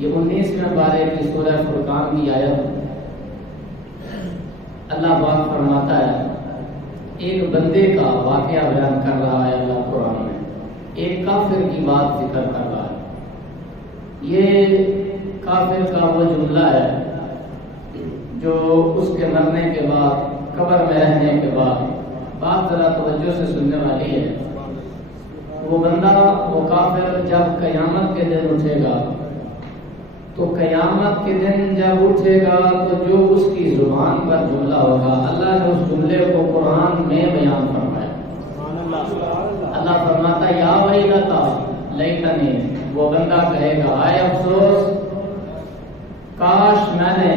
یہ 19ویں پارے کی سورہ فرقان کی آیت اللہ پاک فرماتا ہے، ایک بندے کا واقعہ بیان کر رہا ہے اللہ قرآن میں، ایک کافر کی بات ذکر کر رہا ہے۔ یہ کافر کا وہ جملہ ہے جو اس کے مرنے کے بعد، قبر میں رہنے کے بعد، بات ذرا توجہ سے سننے والی ہے۔ وہ بندہ، وہ کافر جب قیامت کے دن اٹھے گا تو قیامت کے دن جب اٹھے گا تو جو اس کی زبان پر جملہ ہوگا، اللہ نے اس جملے کو قرآن میں بیان فرمایا۔ اللہ فرماتا یا ویلتا لیتنی، وہ بندہ کہے گا اے افسوس، کاش میں نے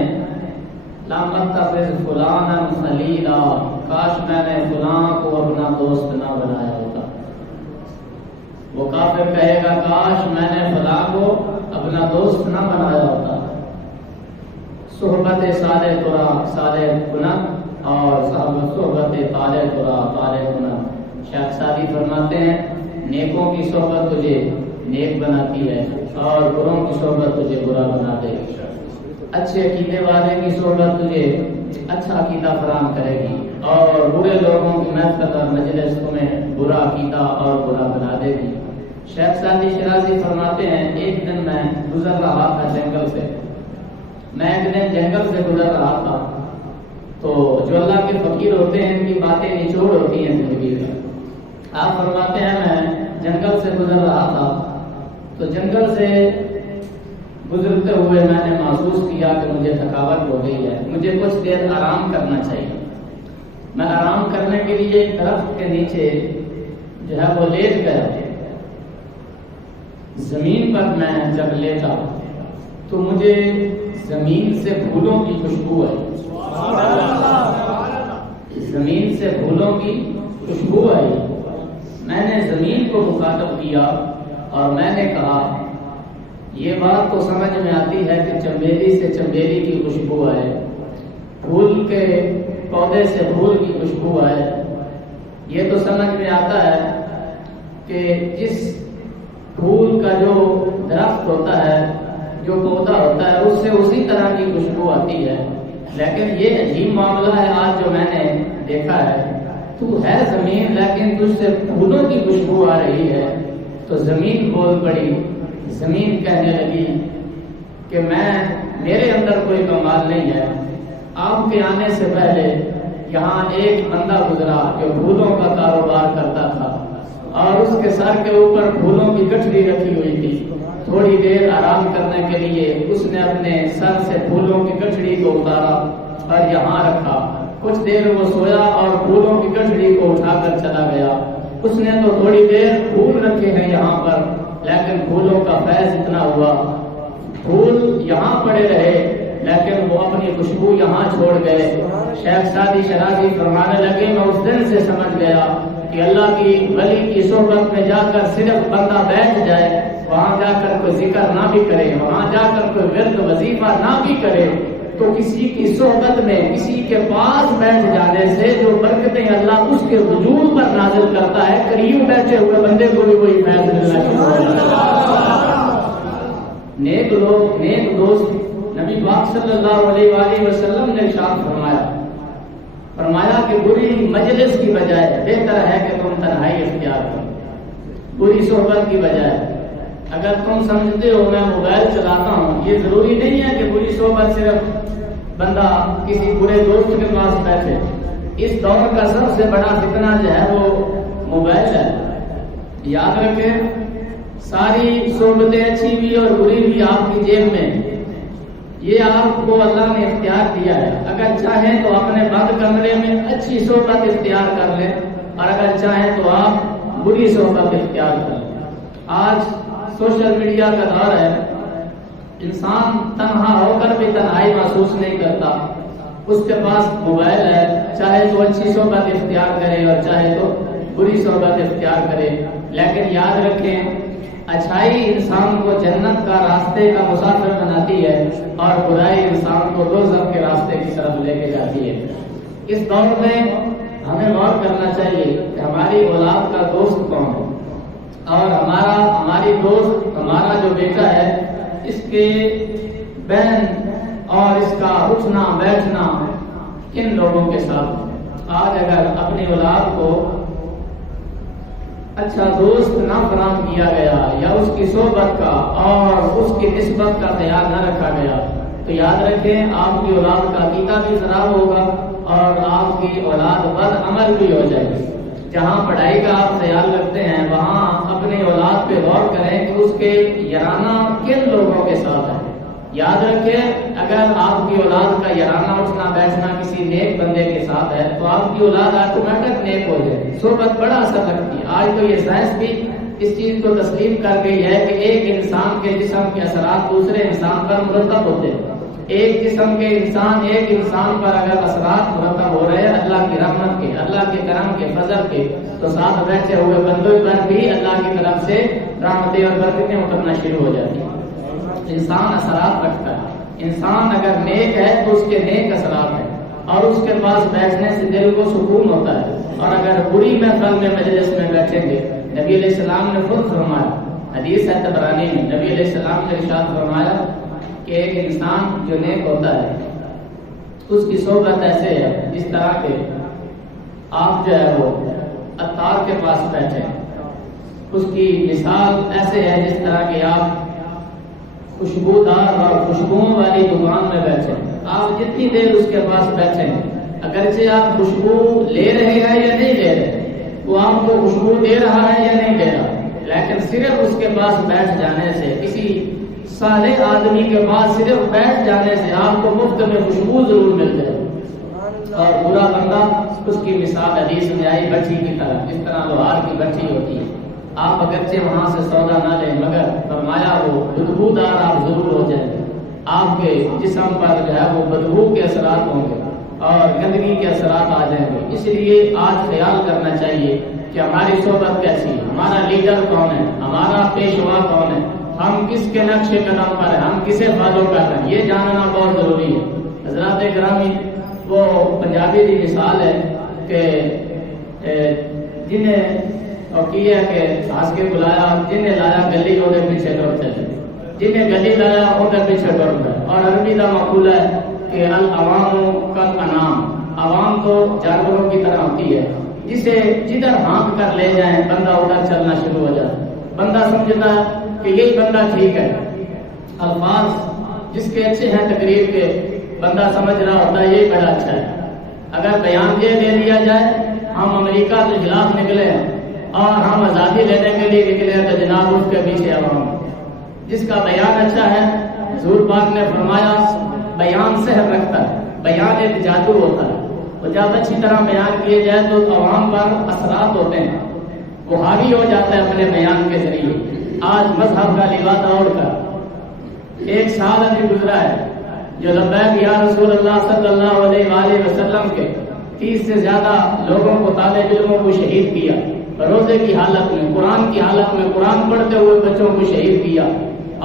لم اتخذ فلانا خلیلا، کاش میں نے فلاں کو اپنا دوست نہ بنایا ہوتا۔ وہ کافر کہے گا کاش میں نے فلاں کو اپنا دوست نہ بنایا ہوتا۔ صحبت صالح ترا صالح گنا اور صحبت طالح ترا طالح گنا۔ شیخ سعدی فرماتے ہیں نیکوں کی صحبت تجھے نیک بناتی ہے اور بروں کی صحبت تجھے برا بنا دے گی۔ اچھے عقیدے والے کی صحبت تجھے اچھا عقیدہ فراہم کرے گی اور برے لوگوں کی محفل اور مجلس تمہیں برا عقیدہ اور برا بنا دے گی۔ شیخ سعدی شرازی فرماتے ہیں ایک دن میں گزر رہا تھا جنگل سے، گزر رہا تھا تو جو اللہ کے فقیر ہوتے ہیں ان کی باتیں نچوڑ ہوتی ہیں زندگی میں۔ آپ فرماتے ہیں میں جنگل سے گزر رہا تھا تو جنگل سے گزرتے ہوئے میں نے محسوس کیا کہ مجھے تھکاوٹ ہو گئی ہے، مجھے کچھ دیر آرام کرنا چاہیے۔ میں آرام کرنے کے لیے ایک درخت کے نیچے جو ہے وہ لیٹ گیا۔ زمین پر میں جب لیٹا تو مجھے زمین سے پھولوں کی خوشبو آئی، زمین سے پھولوں کی خوشبو آئی۔ میں نے زمین کو مخاطب کیا اور میں نے کہا یہ بات تو سمجھ میں آتی ہے کہ چنبیلی سے چنبیلی کی خوشبو آئے، پھول کے پودے سے پھول کی خوشبو آئے، یہ تو سمجھ میں آتا ہے کہ جس پھول کا جو درخت ہوتا ہے، جو پودا ہوتا ہے، اس سے اسی طرح کی خوشبو آتی ہے۔ لیکن یہ عجیب معاملہ ہے آج جو میں نے دیکھا ہے، تو ہے زمین لیکن تجھ سے پھولوں کی خوشبو آ رہی ہے۔ تو زمین بول پڑی، زمین کہنے لگی کہ میرے اندر کوئی کمال نہیں ہے، آپ کے آنے سے پہلے یہاں ایک بندہ گزرا جو پھولوں کا کاروبار کرتا تھا اور اس کے سر کے اوپر پھولوں کی گٹھڑی رکھی ہوئی تھی۔ تھوڑی دیر آرام کرنے کے لیے اس نے اپنے سر سے پھولوں کی گٹھڑی کو اتارا اور یہاں رکھا۔ کچھ دیر وہ سویا اور پھولوں کی گٹھڑی کو اٹھا کر چلا گیا۔ اس نے تو تھوڑی دیر پھول رکھے ہیں یہاں پر، لیکن پھولوں کا فیض اتنا ہوا، پھول یہاں پڑے رہے لیکن وہ اپنی خوشبو یہاں چھوڑ گئے۔ شیخ سعدی شرازی فرمانے لگے میں اس دن سے سمجھ گیا کہ اللہ کی ولی کی صحبت میں جا کر صرف بندہ بیٹھ جائے، وہاں جا کر کوئی ذکر نہ بھی کرے، وہاں جا کر کوئی ورد وظیفہ نہ بھی کرے، تو کسی کی صحبت میں کسی کے پاس بیٹھ جانے سے جو برکتیں اللہ اس کے وجود پر نازل کرتا ہے، قریب بیٹھے ہوئے بندے کو بھی وہی فیض ملنا شروع ہو جاتا ہے۔ نیک لوگ، نیک دوست، نبی پاک صلی اللہ علیہ وآلہ وسلم نے ارشاد فرمایا کہ بری مجلس کی بجائے بہتر ہے کہ تم تنہائی اختیار کرو، بری صحبت کی بجائے۔ اگر تم سمجھتے ہو میں موبائل چلاتا ہوں، یہ ضروری نہیں ہے کہ بری صحبت صرف بندہ کسی برے دوست کے پاس بیٹھے۔ اس دور کا سب سے بڑا فتنہ جو ہے وہ موبائل ہے۔ یاد رکھیں ساری صحبتیں اچھی بھی اور بری بھی آپ کی جیب میں، یہ آپ کو اللہ نے اختیار دیا ہے۔ اگر چاہیں تو اپنے بند کمرے میں اچھی صحبت اختیار کر لیں اور اگر چاہیں تو آپ بری صحبت اختیار کر لیں۔ آج سوشل میڈیا کا دور ہے، انسان تنہا ہو کر بھی تنہائی محسوس نہیں کرتا، اس کے پاس موبائل ہے، چاہے تو اچھی صحبت اختیار کرے اور چاہے تو بری صحبت اختیار کرے۔ لیکن یاد رکھیں اچھائی انسان کو جنت کا راستے کا مسافر بناتی ہے اور برائی انسان کو دوزخ کے راستے کی طرف لے کے جاتی ہے۔ اس دور میں ہمیں غور کرنا چاہیے کہ ہماری اولاد کا دوست کون ہے اور ہماری دوست، ہمارا جو بیٹا ہے اس کے بہن اور اس کا اٹھنا بیٹھنا کن لوگوں کے ساتھ؟ آج اگر اپنی اولاد کو اچھا دوست نہ فراہم کیا گیا یا اس کی صحبت کا اور اس کی نسبت کا خیال نہ رکھا گیا تو یاد رکھیں آپ کی اولاد کا عقیدہ بھی خراب ہوگا اور آپ کی اولاد بد عمل بھی ہو جائے گی۔ جہاں پڑھائی کا آپ خیال رکھتے ہیں وہاں اپنی اولاد پہ غور کریں کہ اس کے یارانہ کن لوگوں کے ساتھ ہے۔ یاد رکھیں اگر آپ کی اولاد کا یارانہ اٹھنا بیٹھنا کسی نیک بندے کے ساتھ ہے تو آپ کی اولاد آٹومیٹک نیک ہو جائے۔ صحبت بڑا اثر رکھتی ہے۔ آج تو یہ سائنس بھی اس چیز کو تسلیم کر گئی ہے کہ ایک انسان کے جسم کے اثرات دوسرے انسان پر مرتب ہوتے ہیں۔ ایک جسم کے ایک انسان پر اگر اثرات مرتب ہو رہے ہیں اللہ کی رحمت کے، اللہ کے کرم کے، فضل کے، تو ساتھ بیٹھے ہوئے بندوں پر بھی اللہ کی طرف سے رحمتیں اور برکتیں اترنا شروع ہو جاتی ہیں۔ انسان اثرات رکھتا ہے۔ انسان اگر نیک ہے تو اس کے نیک اثرات ہیں اور اس کے پاس بیٹھنے سے دل کو سکون ہوتا ہے۔ اور اگر بری محفل میں مجلس میں بیٹھیں گے، نبی علیہ السلام نے خود فرمایا، حدیث ہے طبرانی میں، نبی علیہ السلام نے ارشاد فرمایا کہ ایک انسان جو نیک ہوتا ہے اس کی صحبت ایسے ہے جس طرح کے آپ جو ہے وہ عطار کے پاس بیٹھے، اس کی مثال ایسے ہے جس طرح کہ آپ خوشبودار اور خوشبوؤں والی دکان میں بیٹھے۔ آپ جتنی دیر اس کے پاس بیٹھے ہیں اگرچہ آپ خوشبو لے رہے ہیں یا نہیں لے رہے، وہ آپ کو خوشبو دے رہا ہے یا نہیں دے رہا، لیکن صرف اس کے پاس بیٹھ جانے سے، کسی صالح آدمی کے پاس صرف بیٹھ جانے سے آپ کو مفت میں خوشبو ضرور مل جائے۔ اور برا بندہ اس کی مثال حدیث میں آئی بچی کی طرح، جس طرح لوہار کی بچی ہوتی ہے، آپ اگرچہ وہاں سے سودا نہ لیں مگر فرمایا وہ بدبودار آپ ضرور ہو جائیں گے، آپ کے جسم پر جو ہے وہ بدبو کے اثرات ہوں گے اور گندگی کے اثرات آ جائیں گے۔ اس لیے آج خیال کرنا چاہیے کہ ہماری صحبت کیسی ہے، ہمارا لیڈر کون ہے، ہمارا پیشوا کون ہے، ہم کس کے نقش قدم پر ہیں، ہم کسے فالو کر رہے ہیں، یہ جاننا بہت ضروری ہے۔ حضرات گرامی، وہ پنجابی کی مثال ہے کہ جنہیں اور کی ہے کہ ہاس کے بلایا، جنہیں لایا گلی وہ پیچھے ٹر چلے، جنہیں گلی لایا وہ پیچھے ٹر گئے۔ اور عربی کا مقولہ ہے کہ العوام کا انعام، عوام تو جانوروں کی طرح ہوتی ہے، جسے جدھر ہانک کر لے جائیں بندہ ادھر چلنا شروع ہو جاتا ہے۔ بندہ سمجھتا ہے کہ یہی بندہ ٹھیک ہے، الفاظ جس کے اچھے ہیں تقریر کے، بندہ سمجھ رہا ہوتا ہے یہی بڑا اچھا ہے۔ اگر بیان یہ دے دیا جائے ہم امریکہ کے خلاف نکلے ہیں اور ہم آزادی لینے کے لیے نکلے ہیں تو جناب اس کے پیچھے عوام، جس کا بیان اچھا ہے، حضور پاک نے فرمایا بیان سحر رکھتا ہے، بیان ایک جادو ہوتا ہے، اور جب اچھی طرح بیان کیے جائے تو عوام پر اثرات ہوتے ہیں، وہ حاوی ہو جاتا ہے اپنے بیان کے ذریعے۔ آج مذہب کا لباس اوڑھ کر ایک سال ابھی گزرا ہے جو لبیک یا رسول اللہ صلی اللہ علیہ وآلہ وسلم کے 30 سے زیادہ لوگوں کو، طالب علموں کو شہید کیا، روزے کی حالت میں، قرآن کی حالت میں، قرآن پڑھتے ہوئے بچوں کو شہید کیا،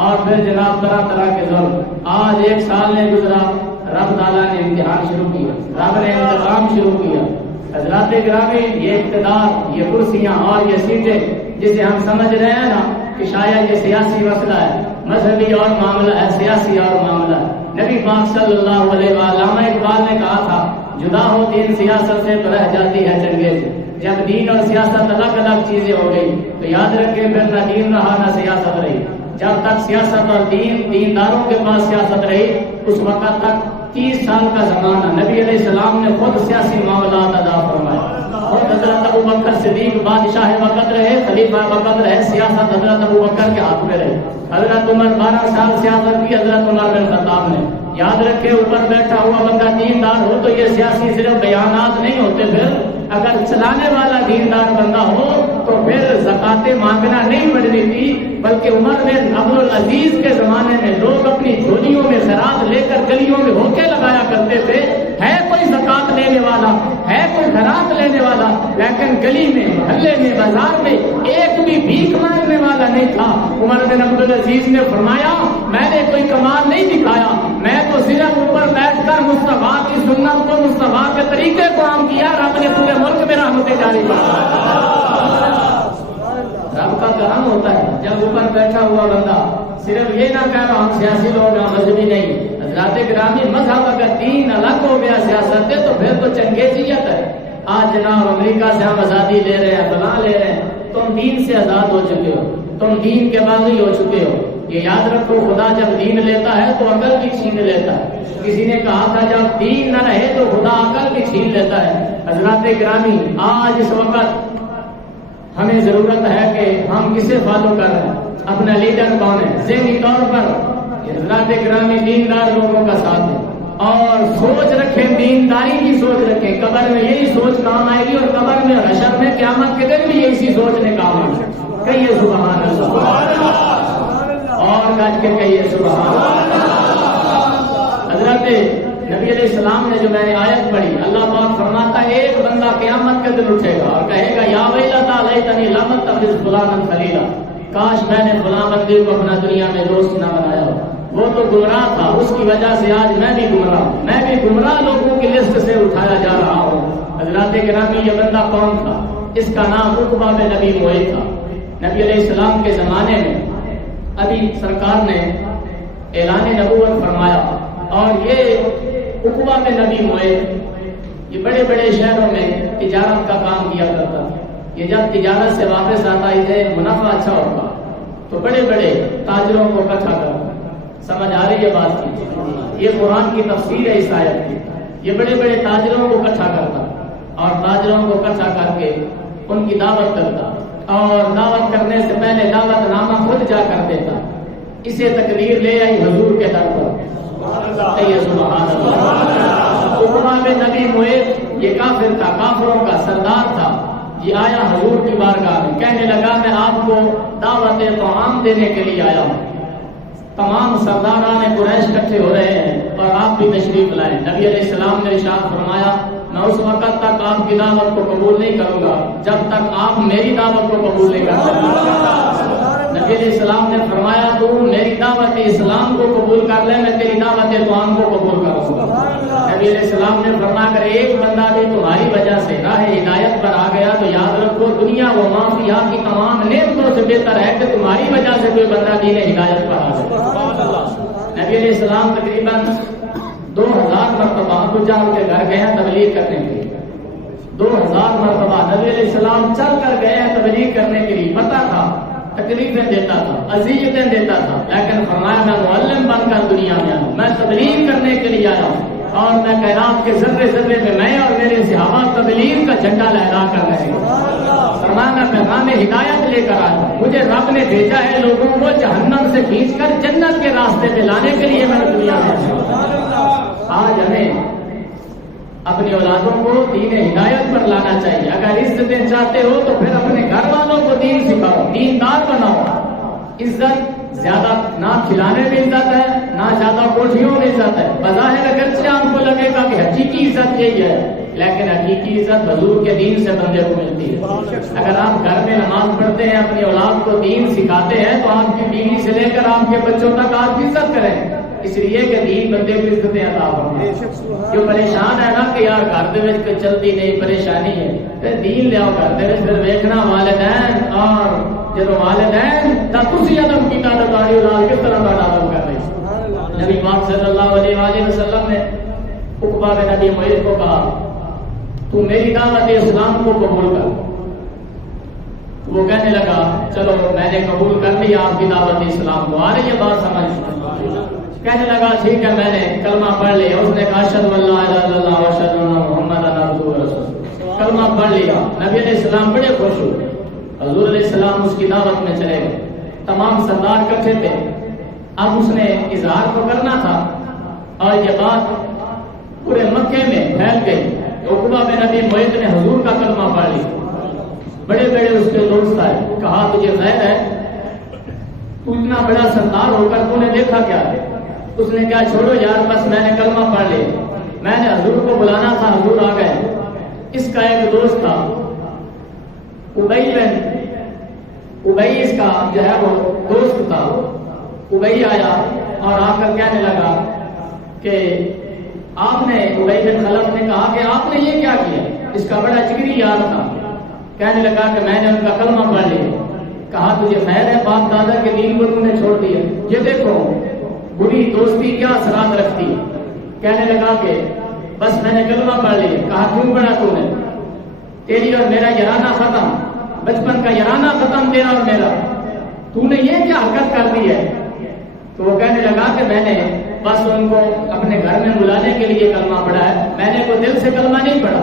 اور پھر جناب طرح طرح کے ظلم۔ آج ایک سال نے گزرا، رب تعالیٰ نے امتحان شروع کیا، رب نے انتقام شروع کیا۔ حضرات گرامی، یہ اقتدار، یہ کرسیاں اور یہ سیٹیں جسے ہم سمجھ رہے ہیں نا کہ شاید یہ سیاسی مسئلہ ہے، مذہبی اور معاملہ ہے، سیاسی اور معاملہ ہے۔ نبی پاک صلی اللہ علیہ وسلم، علامہ اقبال نے کہا تھا جدا ہو دین سیاست سے تو رہ جاتی ہے چنگیز۔ جب دین اور سیاست الگ الگ چیزیں ہو گئی تو یاد رکھیں پھر نہ دین رہا نہ سیاست رہی۔ جب تک سیاست اور دینداروں کے پاس سیاست رہی اس وقت تک 30 سال کا زمانہ نبی علیہ السلام نے خود سیاسی معاملات ادا فرمائے، خود حضرت ابو بکر صدیق بادشاہ وقت رہے، خلیفہ وقت رہے، سیاست حضرت ابو بکر کے ہاتھ میں رہی۔ حضرت عمر 12 سال سیاست کی حضرت عمر بن خطاب نے۔ یاد رکھے اوپر بیٹھا ہوا بندہ دیندار ہو تو یہ سیاسی صرف بیانات نہیں ہوتے، پھر اگر چلانے والا دیندار بندہ ہو تو پھر زکاتیں مانگنا نہیں پڑتی تھی، بلکہ عمر بن عبد العزیز کے زمانے میں لوگ اپنی جھولیوں میں خیرات لے کر گلیوں میں ہوکے لگایا کرتے تھے۔ ہے کوئی زکات لینے والا، ہے کوئی خیرات لینے والا، لیکن گلی میں، محلے میں، بازار میں ایک بھی بھیک مانگنے والا نہیں تھا۔ عمر بن عبد العزیز نے فرمایا میں نے کوئی کمال نہیں دکھایا، میں تو صرف اوپر بیٹھ کر مصطفیٰ کی سنت کو، مصطفیٰ کے طریقے کو عام کیا، رب نے پورے ملک میں رحمتیں جاری کی۔ رب کا کرم ہوتا ہے جب اوپر بیٹھا ہوا بندہ صرف یہ نہ کہنا ہم سیاسی لوگ ہیں مذہبی نہیں. حضرات گرامی مذہب اگر دین الگ ہو گیا سیاست سے تو پھر تو چنگیزیت ہے. آج جناب امریکہ سے ہم آزادی لے رہے ہیں فلاں لے رہے ہیں. تم دین سے آزاد ہو چکے ہو, تم دین کے باغی ہو چکے ہو. یہ یاد رکھو خدا جب دین لیتا ہے تو عقل بھی چھین لیتا ہے. کسی نے کہا تھا جب دین نہ رہے تو خدا عقل بھی چھین لیتا ہے. حضرات گرامی آج اس وقت ہمیں ضرورت ہے کہ ہم کسے فالو کر رہے ہیں, اپنا لیڈر کون ہے. ذہنی طور پر حضرات گرامی دیندار لوگوں کا ساتھ دیں اور سوچ رکھیں, دینداری کی سوچ رکھیں. قبر میں یہی سوچ کام آئے گی اور قبر میں حشر میں قیامت کے دن بھی یہی سوچ نے کام آئے گی. کہیے سبحان اللہ اور گج کے کہیے سبحان اللہ. حضرت نبی علیہ السلام نے جو میں نے آیت پڑھی, اللہ پاک فرماتا ہے ایک بندہ قیامت کے دن اٹھے گا اور کہے گا یا ویلتا لیتنی لم اتخذ فلانا خلیلا, کاش میں نے فلاں بندے کو اپنا دنیا میں دوست نہ بنایا ہو. وہ تو گمراہ تھا, اس کی وجہ سے آج میں بھی گمراہ ہوں. میں بھی گمراہ لوگوں کی لسٹ سے اٹھایا جا رہا ہوں. حضرات گرامی یہ بندہ کون تھا؟ اس کا نام عقبہ بن نبی معیط تھا. نبی علیہ السلام کے زمانے میں ابھی سرکار نے اعلان نبوت فرمایا اور یہ عقبہ بن نبی معیط یہ بڑے بڑے شہروں میں تجارت کا کام کیا کرتا تھا. یہ جب تجارت سے واپس آتا ہے منافع اچھا ہوگا تو بڑے بڑے تاجروں کو اکٹھا کرتا. سمجھ آ رہی ہے بات کی؟ یہ قرآن کی تفسیر ہے اس آیت کی. یہ بڑے بڑے تاجروں کو اکٹھا کرتا اور تاجروں کو اکٹھا کر کے ان کی دعوت کرتا اور دعوت کرنے سے پہلے دعوت نامہ خود جا کر دیتا. اسے تقریر لے آئی حضور کے در پر. سبحان اللہ. عقبہ بن نبی معیط یہ کافر تھا, کافروں کا سردار تھا. یہ آیا حضور کی بارگاہ میں, کہنے لگا میں آپ کو دعوت طعام دینے کے لیے آیا ہوں. تمام سرداران قریش اکٹھے ہو رہے ہیں اور آپ بھی تشریف لائیں. نبی علیہ السلام نے ارشاد فرمایا میں اس وقت تک آپ کی دعوت کو قبول نہیں کروں گا جب تک آپ میری دعوت کو قبول نہیں کرتے. نبی علیہ السلام نے فرمایا تو میری دعوت اسلام کو قبول کر لے, میں تیری دعوت طعام کو قبول کروں گا. نبی علیہ السلام نے فرمایا اگر ایک بندہ بھی تمہاری وجہ سے راہ ہدایت پر آ گیا تو یاد رکھو دنیا و ما فیہا کی تمام نعمتوں سے بہتر ہے کہ تمہاری وجہ سے کوئی بندہ دین ہدایت پر آ جائے. نبی علیہ السلام تقریباً 2000 مرتبہ ابو جہل کے گھر گئے ہیں تبلیغ کرنے کے لیے. 2000 مرتبہ نبی علیہ السلام چل کر گئے ہیں تبلیغ کرنے کے لیے. پتہ تھا تکلیفیں دیتا تھا, اذیتیں دیتا تھا, لیکن فرمایا میں معلم بن کر دنیا میں آیا ہوں, میں تبلیغ کرنے کے لیے آیا ہوں اور میں کائنات کے ذرے ذرے میں میں اور میرے صحابہ تبلیغ کا جھنڈا لہرا کر رہے ہیں. فرمایا میں پیغام ہدایت لے کر آیا ہوں. مجھے رب نے بھیجا ہے لوگوں کو جہنم سے کھینچ کر جنت کے راستے پہ لانے کے لیے میں دنیا میں آیا. آج ہمیں اپنی اولادوں کو دین ہدایت پر لانا چاہیے. اگر عزتیں چاہتے ہو تو پھر اپنے گھر والوں کو دین سکھاؤ, دیندار بناؤ. عزت زیادہ نہ کھلانے میں عزت ہے نہ زیادہ کوٹھیوں میں عزت ہے. بظاہر اگرچہ آپ کو لگے گا کہ حقیقی عزت یہی ہے, لیکن حقیقی عزت حضور کے دین سے بندے کو ملتی ہے. اگر آپ گھر میں نماز پڑھتے ہیں اپنی اولاد کو دین سکھاتے ہیں تو آپ کی بیوی سے لے کر آپ کے بچوں تک آپ کی عزت کریں, اس لیے کہ دین بندے کو عزتیں عطا فرمائے. جو پریشان ہے نا کہ یار گھر دے وچ کوئی چلتی نہیں پریشانی ہے, تے دین لے آؤ گھر دے وچ. پھر دیکھنا والدین اور جب والدین تا تسی ادب کی تعداد اولاد کس طرح کا ادب کر رہی ہے. نبی پاک صلی اللہ علیہ وآلہ وسلم نے عقبہ بن نبی معیط کو کہا تو میری دعوت اسلام کو قبول کر. وہ کہنے لگا چلو میں نے قبول کر لیا آپ کی دعوت اسلام کو. آ رہی ہے بات سمجھ؟ کہنے لگا ٹھیک ہے میں نے کلمہ پڑھ لیا. اس نے کہا اشہد ان لا الہ الا اللہ و اشہد ان محمدا عبدہ و رسولہ. کلمہ پڑھ لیا. نبی علیہ السلام بڑے خوش ہوئے. حضور علیہ السلام اس کی دعوت میں چلے گئے. تمام سردار اکٹھے تھے. اب اس نے اظہار تو کرنا تھا اور یہ بات پورے مکے میں پھیل گئی. عقبہ بن نبی معیط نے حضور کا کلمہ پڑھ لیا. بڑے بڑے اس کے دوست آئے, کہا تجھے خیر ہے, تو اتنا بڑا سردار ہو کر تو نے دیکھا کیا ہے؟ اس نے کہا چھوڑو یار بس میں نے کلمہ پڑھ لیا. میں نے حضور کو بلانا تھا, حضور آ گئے. اس کا ایک دوست تھا ابئی اس کا جو ہے وہ دوست تھا. ابئی آیا اور آ کر کہنے لگا کہ آپ نے, ابئی بن خلف نے کہا کہ آپ نے یہ کیا کیا؟ اس کا بڑا جگری یار تھا. کہنے لگا کہ میں نے ان کا کلمہ پڑھ لیا. کہا تجھے خیر ہے باپ دادا کے دین کو تم نے چھوڑ دیا؟ یہ دیکھو بری دوستی کیا اثرات رکھتی ہے۔ کہنے لگا کہ بس میں نے کلمہ پڑھ لیا۔ کہا کیوں پڑھا تو نے؟ تیری اور میرا یارانہ ختم، بچپن کا یارانہ ختم تیرا اور میرا، تو نے یہ کیا حرکت کر دی ہے؟ تو وہ کہنے لگا کہ میں نے بس ان کو اپنے گھر میں بلانے کے لیے کلمہ پڑھا ہے، میں نے کوئی دل سے کلمہ نہیں پڑھا۔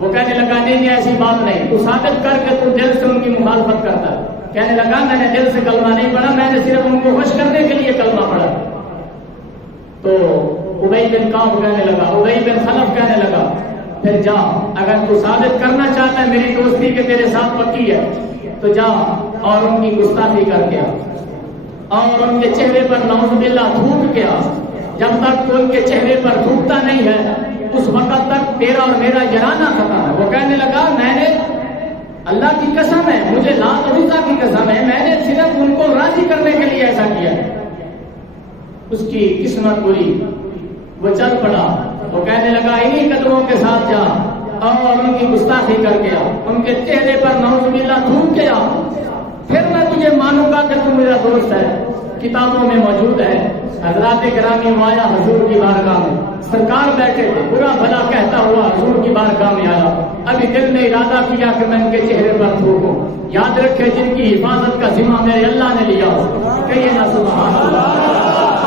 وہ کہنے لگا نہیں ایسی بات نہیں، تو ثابت کر کے تو دل سے ان کی مخالفت کرتا ہے۔ کہنے لگا میں نے دل سے کلمہ نہیں پڑھا، میں نے صرف ان کو خوش کرنے کے لیے کلمہ پڑھا۔ تو ابی بن کعب کہنے لگا، ابی بن خلف کہنے لگا پھر جا، اگر تو ثابت کرنا چاہتا ہے میری دوستی کے تیرے ساتھ پکی ہے تو جا اور ان کی گستاخی کر کے آ، اور ان کے چہرے پر نعوذ باللہ تھوک کے آ۔ جب تک تو ان کے چہرے پر تھوکتا نہیں ہے اس وقت تک تیرا اور میرا یارانہ ختم ہے۔ وہ کہنے لگا میں نے اللہ کی قسم ہے، مجھے لات اور عزا کی قسم ہے، میں نے صرف ان کو راضی کرنے کے لیے ایسا کیا ہے۔ اس کی قسمت بری، وہ چل پڑا۔ وہ کہنے لگا انہی قدموں کے ساتھ جا اور ان کی گستاخی کر کے آ، ان کے چہرے پر نعوذ باللہ تھوک کے آ، پھر میں تجھے مانوں گا کہ تم میرا دوست ہے۔ کتابوں میں موجود ہے، حضرات گرامی آیا حضور کی بارگاہ میں، سرکار بیٹھے تھے، برا بھلا کہتا ہوا حضور کی بارگاہ میں آیا، ابھی دل نے ارادہ کیا کہ میں ان کے چہرے پر تھوکوں۔ یاد رکھے جن کی حفاظت کا ذمہ میرے اللہ نے لیا ہو، کہیے نا سبحان اللہ،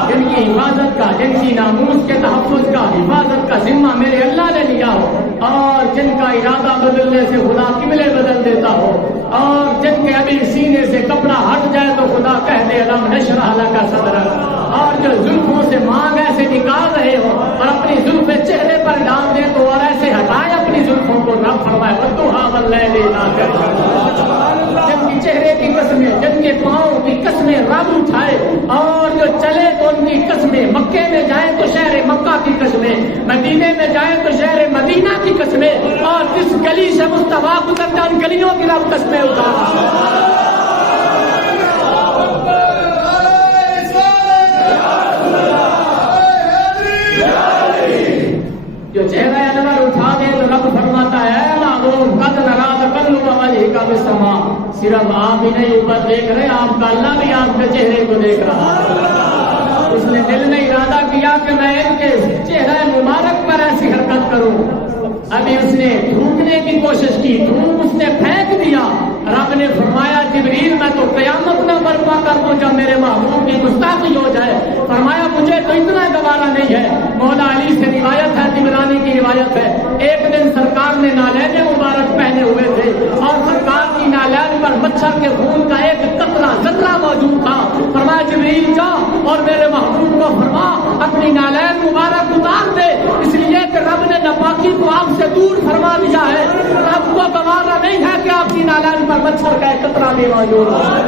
جن کی حفاظت کا، جن کی ناموس کے تحفظ کا، حفاظت کا ذمہ میرے اللہ نے لیا ہو، اور جن کا ارادہ بدلنے سے خدا قبلے بدل دیتا ہو، اور جن کے ابھی سینے سے کپڑا ہٹ جائے تو خدا کہہ دے الم نشرح لک صدرک، اور جو زلفوں سے مانگ ایسے نکال رہے ہو اور اپنی زلفیں چہرے پر ڈال دے تو اور ایسے ہٹائے اپنی زلفوں کو، رب فرمائے وَالضُّحَىٰ وَاللَّيْلِ إِذَا سَجَىٰ، جن کی چہرے کی قسمیں، جن کے پاؤں کی قسمیں رب اٹھائے، اور جو چلے تو ان کی قسمیں، مکے میں جائیں تو شہر مکہ کی قسمیں، مدینے میں جائیں تو شہر مدینہ کی قسمیں، اور جس گلی سے مصطفیٰ گزرتا ان گلیوں کی رب قسمیں اٹھا۔ جو چہرہ انور اٹھا دے تو رب فرماتا ہے معلوم قد نرا تقلب وجهك في السماء، صرف آپ ہی نہیں اوپر دیکھ رہے، آپ کا اللہ بھی آپ کے چہرے کو دیکھ رہا ہے۔ اس نے دل میں ارادہ کیا کہ میں ان کے چہرہ مبارک پر ایسی حرکت کروں۔ ابھی اس نے تھوکنے کی کوشش کی، تھوک اس نے پھینک دیا۔ رب نے فرمایا جبریل میں تو قیامت نہ برپا کر دوں جب میرے محبوب کی گستاخی ہو جائے۔ فرمایا مجھے تو اتنا گوارا نہیں ہے۔ مولا علی سے روایت ہے، طبرانی کی روایت ہے، ایک دن سرکار نے نالین مبارک پہنے ہوئے تھے اور سرکار کی نالین پر مچھر کے خون کا ایک قطرہ ذرہ موجود تھا۔ فرمایا جبریل جا اور میرے محبوب کو فرما اپنی نالین مبارک اتار دے، اس لیے کہ رب نے ناپاکی کو آپ سے دور فرما دیا ہے۔ رب کو گوارا نہیں ہے کہ آپ کی نالین پر مچھر کا ایک قطرہ بھی موجود ہے۔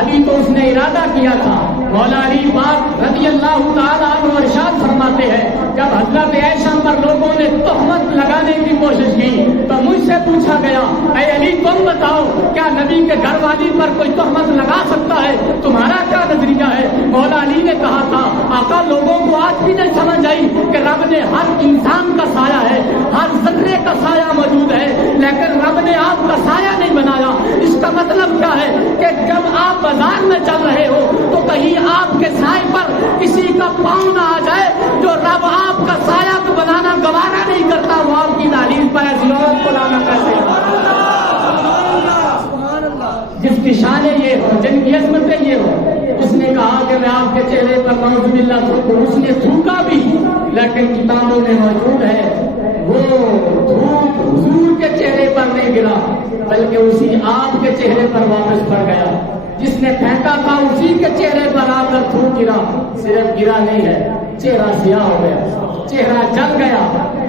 ابھی تو اس نے ارادہ کیا تھا۔ مولا علی پاک رضی اللہ تعالیٰ عنہ ارشاد فرماتے ہیں جب حضرت عائشہ پر لوگوں نے تہمت لگانے کی کوشش کی تو مجھ سے پوچھا گیا اے علی تم بتاؤ کیا نبی کے گھر والی پر کوئی تہمت لگا سکتا ہے، تمہارا کیا نظریہ ہے؟ مولا علی نے کہا تھا آقا لوگوں کو آج بھی نہیں سمجھ آئی کہ رب نے ہر انسان کا سایہ ہے، ہر ذرے کا سایہ موجود ہے، لیکن رب نے آپ کا سایہ نہیں بنایا۔ اس کا مطلب کیا ہے کہ جب آپ بازار میں چل رہے ہو تو کہیں آپ کے سائے پر کسی کا پاؤں نہ آ جائے، جو رب آپ کا سایہ تو بنانا گوارا نہیں کرتا وہ آپ کی تعلیم پر ایسی عورت کو لانا کیسے؟ جس کی شانیں یہ ہو، جن کی عظمتیں یہ ہو، اس نے کہا کہ میں آپ کے چہرے پر نعوذ باللہ تھوکوں۔ اس نے تھوکا بھی، لیکن کتابوں میں موجود ہے وہ تھوک حضور کے چہرے پر نہیں گرا بلکہ اسی آپ کے چہرے پر واپس پڑ گیا۔ جس نے پھینکا تھا اسی کے چہرے پر آ کر تھوک گرا، صرف گرا نہیں ہے، چہرہ سیاہ ہو گیا، چہرہ جل گیا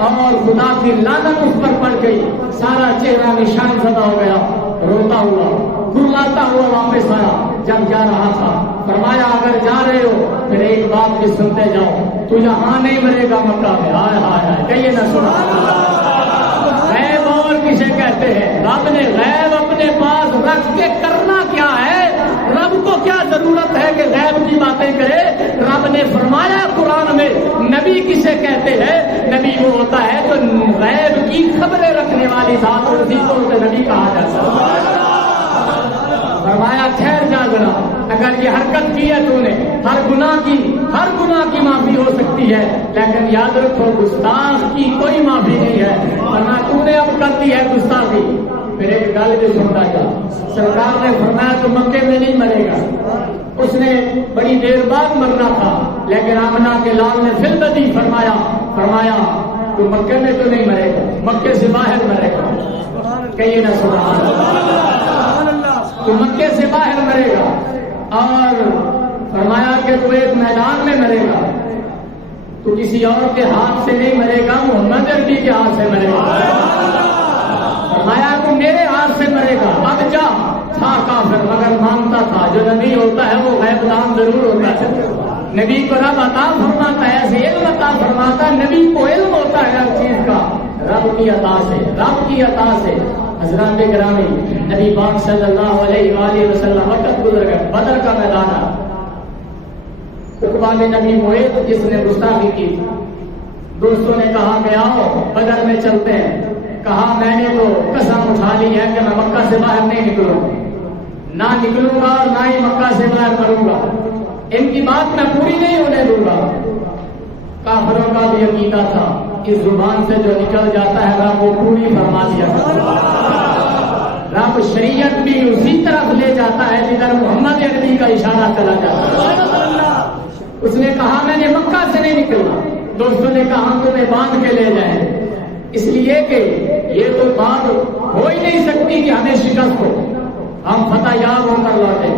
اور خدا کی لعنت اس پر پڑ گئی، سارا چہرہ نشان زدہ ہو گیا، روتا ہوا گرلاتا ہوا واپس آیا۔ جب جا رہا تھا فرمایا اگر جا رہے ہو پھر ایک بات بھی سنتے جاؤ، تو یہاں نہیں مرے گا مکہ میں۔ ہائے ہائے ہائے، کہیے نہ سنا۔ غیب اور کسے کہتے ہیں؟ رب نے غیب اپنے پاس رکھ کے کرنا کیا ہے؟ رب کو کیا ضرورت اجازت ہے کہ غیب کی باتیں کرے؟ رب نے فرمایا قرآن میں نبی کسے کہتے ہیں؟ نبی وہ ہوتا ہے جو غیب کی خبریں رکھنے والی ذات اور اسی کو نبی کہا جاتا ہے۔ فرمایا ٹھہر جا ذرا، اگر یہ حرکت کی ہے تو نے ہر گناہ کی معافی ہو سکتی ہے، لیکن یاد رکھو گستاخ کی کوئی معافی نہیں ہے، ورنہ تو نے اب کر دی ہے گستاخی۔ پھر ایک گل بھی سنتا جا، سرکار نے فرمایا تو مکے میں نہیں مرے گا، اس نے بڑی دیر بعد مرنا تھا، لیکن آمنہ کے لال نے فی البدی فرمایا تو مکے میں تو نہیں مرے گا، مکے سے باہر مرے گا۔ کہیے نا سبحان اللہ، تو مکے سے باہر مرے گا، اور فرمایا کہ تو ایک میدان میں مرے گا، تو کسی اور کے ہاتھ سے نہیں مرے گا، محمد عربی کے ہاتھ سے مرے گا۔ فرمایا تو میرے ہاتھ سے مرے گا۔ اب جا، تھا کافر مگر مانتا تھا، جو نبی ہوتا ہے وہ غیب دان ضرور ہوتا ہے، نبی کو رب عطا فرماتا ہے، ایسے علم عطا فرماتا ہے، نبی کو علم ہوتا ہے ہر چیز کا، رب کی عطا سے۔ حضرات گرامی، نبی پاک صلی اللہ علیہ وآلہ وسلم وقت گزر گئے، بدر کا میدان ہے، عقبہ نے نبی معیط جس نے گستاخی کی، دوستوں نے کہا کہ آؤ بدر میں چلتے ہیں، کہا میں نے تو قسم اٹھا لی ہے کہ میں مکہ سے باہر نہیں نکلوں گا اور نہ ہی مکہ سے باہر کروں گا، ان کی بات میں پوری نہیں ہونے دوں گا۔ کافروں کا بھی عقیدہ تھا اس زبان سے جو نکل جاتا ہے رب وہ پوری فرما دیا کرتا ہے، رب شریعت بھی اسی طرف لے جاتا ہے جدھر محمد عربی کا اشارہ چلا جاتا ہے۔ اس نے کہا میں نے مکہ سے نہیں نکلنا، دوستوں نے کہا ہم تمہیں باندھ کے لے جائیں، اس لیے کہ یہ تو بات ہو ہی نہیں سکتی کہ ہمیں شکست ہو، ہم فتح یاب ہو کر لوٹیں،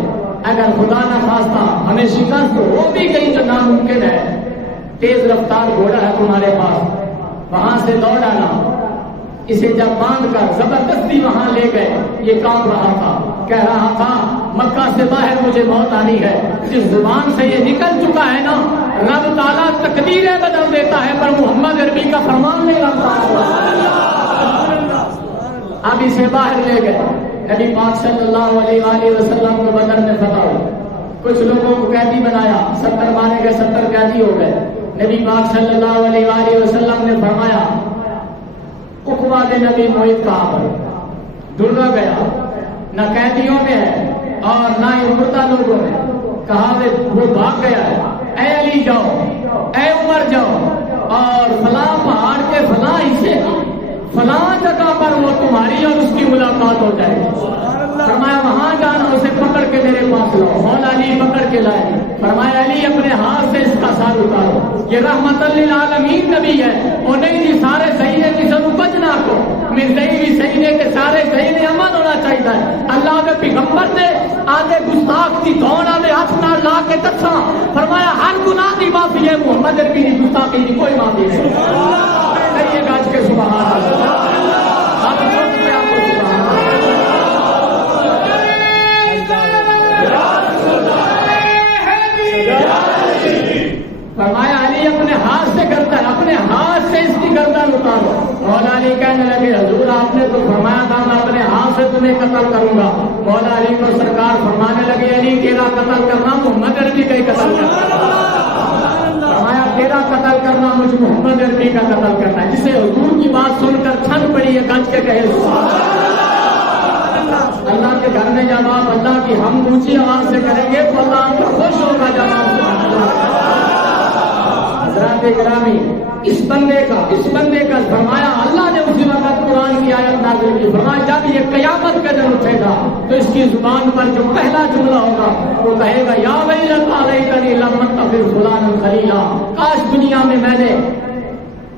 اگر خدا نہ خواستہ ہمیں شکست ہو بھی گئی تو ناممکن ہے، تیز رفتار گھوڑا ہے تمہارے پاس، وہاں سے دوڑ آنا، اسے جب باندھ کر زبردستی وہاں لے گئے، یہ کام رہا تھا، کہہ رہا تھا مکہ سے باہر مجھے موت آنی ہے، جس زبان سے یہ نکل چکا ہے نا رب تعالیٰ تقدیریں بدل دیتا ہے پر محمد عربی کا فرمان نہیں رکھتا۔ اب اسے باہر لے گئے، نبی پاک صلی اللہ علیہ وآلہ وسلم کو بدر میں فتح ہو، کچھ لوگوں کو قیدی بنایا، 70 مارے گئے، 70 قیدی ہو گئے، نبی پاک صلی اللہ علیہ وآلہ وسلم نے فرمایا عقبہ نے نبی معیط کہاں پر ڈھونڈا گیا، نہ قیدیوں میں ہے اور نہ ہی مردہ لوگوں میں، کہا وہ بھاگ گیا ہے، اے علی جاؤ، اے عمر جاؤ اور فلاں پہاڑ کے فلاں حصے کی فلاں جگہ پر وہ تمہاری اور اس کی ملاقات ہو جائے گی۔ فرمایا وہاں جانا، اسے پکڑ کے میرے پاس لاؤ، مولا علی پکڑ کے لائے، فرمایا علی اپنے ہاتھ سے اس کا سر اتارو، یہ رحمت للعالمین نبی ہے، وہ نہیں جی سارے صحیح ہے کسی کو کچھ نہ کو، مرزائی بھی صحیح ہے کہ سارے صحیح نے امن ہونا چاہیے، اللہ کے پیغمبر نے آدھے گستاخ کی دوڑا میں ہاتھ نہ لا کے دسا، فرمایا ہر گناہ کی معافی ہے، محمد عربی کی گستاخی کی کوئی معافی نہیں۔ کہیے گاج کے سبحان اللہ، آپ سوچ کے آپ کو سبحان فرمایا علی اپنے ہاتھ سے گردن، اپنے ہاتھ سے اس کی گردن اتارو، مولا علی کہنے لگے حضور آپ نے تو فرمایا تھا میں اپنے ہاتھ سے تمہیں قتل کروں گا، مولا علی کو سرکار فرمانے لگے علی تیرا قتل کرنا محمد عربی کا ہی قتل کرنا، فرمایا تیرا قتل کرنا مجھ محمد عربی کا قتل کرنا ہے، جسے حضور کی بات سن کر چھن پڑی ہے گنج کے کہے اللہ کے گھر میں جب آپ اللہ کی ہم اونچی آواز سے کریں گے تو اللہ آپ کا خوش ہوگا جب آپ حضرات گرامی اس بندے کا فرمایا اللہ نے اسی وقت قرآن کی آیت نازل کی، فرمایا جب یہ قیامت کا دن اٹھے گا تو اس کی زبان پر جو پہلا جملہ ہوگا وہ کہے گا یا ویلتا لیتنی لم اتخذ فلانا خلیلا، کاش دنیا میں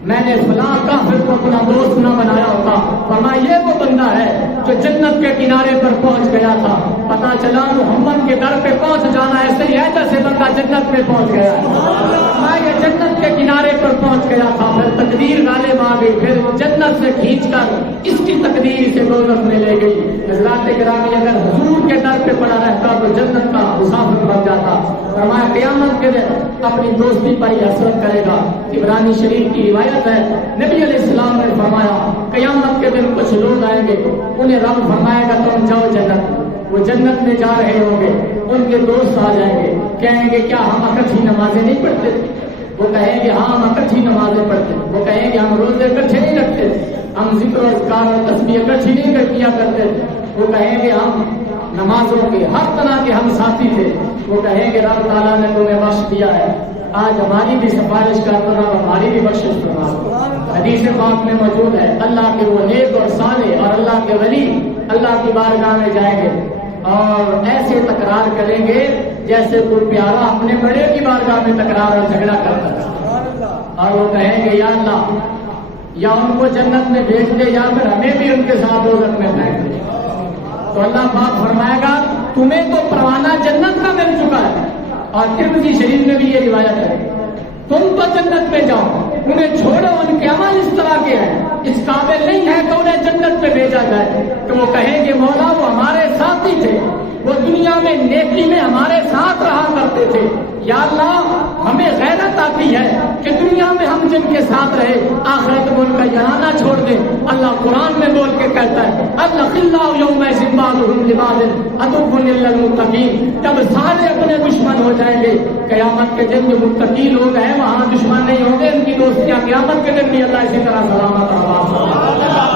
میں نے فلاں کافر کو اپنا دوست نہ بنایا ہوتا۔ فرمایا یہ وہ بندہ ہے جو جنت کے کنارے پر پہنچ گیا تھا، پتا چلا محمد کے در پہ پہنچ جانا ایسے ہی ہے جیسے بندہ جنت میں پہنچ گیا ہے، یہ جنت کے کنارے پر پہنچ گیا تھا، پھر تقدیر غالب آ گئی، پھر جنت سے کھینچ کر اس کی تقدیر سے دوزخ میں لے گئی۔ حضرات گرامی اگر حضور کے در پہ پڑا رہتا تو جنت کا مسافر بن جاتا۔ فرمایا قیامت کے دن اپنی دوستی پر ہی حسرت کرے گا۔ عبرانی شریف کی روایت ہے نبی علیہ السلام نے فرمایا قیامت کے دن کچھ لوگ آئیں گے، انہیں رب فرمائے گا تم جاؤ جنت، وہ جنت میں جا رہے ہوں گے، ان کے دوست آ جائیں گے، کہیں گے کیا ہم اکٹھی نمازیں نہیں پڑھتے؟ وہ کہیں گے ہاں ہم اکٹھی نمازیں پڑھتے۔ وہ کہیں گے ہم روزے اکٹھے نہیں رکھتے، ہم ذکر و اذکار اور تسبیح اکٹھی نہیں کیا کرتے۔ وہ کہیں گے ہم نمازوں کے ہر طرح کے ہم ساتھی تھے۔ وہ کہیں گے رب تعالیٰ نے تمہیں بخش دیا ہے، آج ہماری بھی سفارش کر دو، ہماری بھی بخشش فرما دو۔ حدیث پاک میں موجود ہے اللہ کے وہ نیک اور صالح اور اللہ کے ولی اللہ کی بارگاہ میں جائیں گے اور ایسے تکرار کریں گے جیسے کوئی پیارا اپنے بڑے کی بارگاہ میں تکرار اور جھگڑا کرتا تھا، اور وہ کہیں گے یا اللہ یا ان کو جنت میں بھیج دے یا پھر ہمیں بھی ان کے ساتھ دوزخ میں پھینک دے۔ تو اللہ پاک فرمائے گا تمہیں تو پروانہ جنت کا مل چکا ہے، اور ترمذی شریف میں بھی یہ روایت ہے تم تو جنت میں جاؤ، انہیں چھوڑو، ان کے عمل اس طرح کے ہیں، اس قابل نہیں ہے کہ انہیں جنت میں بھیجا جائے۔ تو وہ کہیں گے مولا وہ ہمارے ساتھی تھے، وہ دنیا میں نیکی میں ہمارے ساتھ رہا کرتے تھے، یا اللہ ہمیں غیرت آتی ہے کہ دنیا میں ہم جن کے ساتھ رہے آخرت میں ان کا یارانہ چھوڑ دیں۔ اللہ قرآن میں بول کے کہتا ہے الخلاء یومئذ بعضهم لبعض عدو الا المتقین، جب سارے اپنے دشمن ہو جائیں گے قیامت کے دن جو متقی لوگ ہیں وہاں دشمن نہیں ہوں گے، ان کی دوستیاں قیامت کے دن بھی اللہ اسی طرح سلامت رہا۔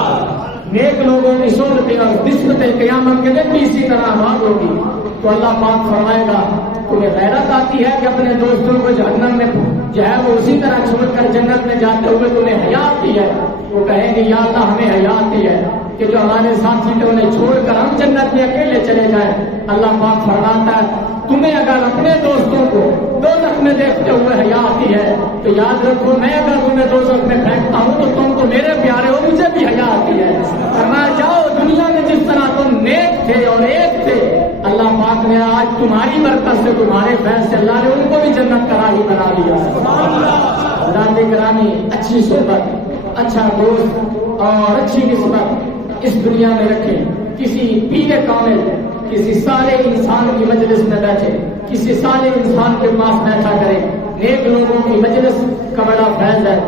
نیک لوگوں کی صحبتیں اور نسبتیں قیامت کے دن بھی اسی طرح آباد ہوگی۔ تو اللہ پاک فرمائے گا تمہیں غیرت آتی ہے کہ اپنے دوستوں کو جہنم میں جو ہے وہ اسی طرح چھوڑ کر جنت میں جاتے ہوئے تمہیں حیا آتی ہے؟ وہ کہیں گے یا اللہ ہمیں حیا آتی ہے کہ جو ہمارے ساتھی تھے انہیں چھوڑ کر ہم جنت میں اکیلے چلے جائیں۔ اللہ پاک فرماتا ہے تمہیں اگر اپنے دوستوں کو دوزخ میں دیکھتے ہوئے حیا آتی ہے تو یاد رکھو میں اگر تمہیں دوزخ میں پھینکتا ہوں تو تم تو میرے پیارے ہو، مجھے بھی حیا آتی ہے۔ فرمایا جاؤ دنیا میں جس طرح تم نیک تھے اور ایک تھے، اللہ پاک نے آج تمہاری برکت سے تمہارے فیض سے اللہ نے ان کو بھی جنت کا راہی بنا دیا۔ حضرات گرامی اچھی صحبت، اچھا دوست اور اچھی نسبت اس دنیا میں رکھیں۔ کسی پیر کامل کسی سارے انسان کی مجلس میں بیٹھے، کسی سارے انسان کے پاس بیٹھا کرے۔ نیک لوگوں کی مجلس کا بڑا فیض ہے۔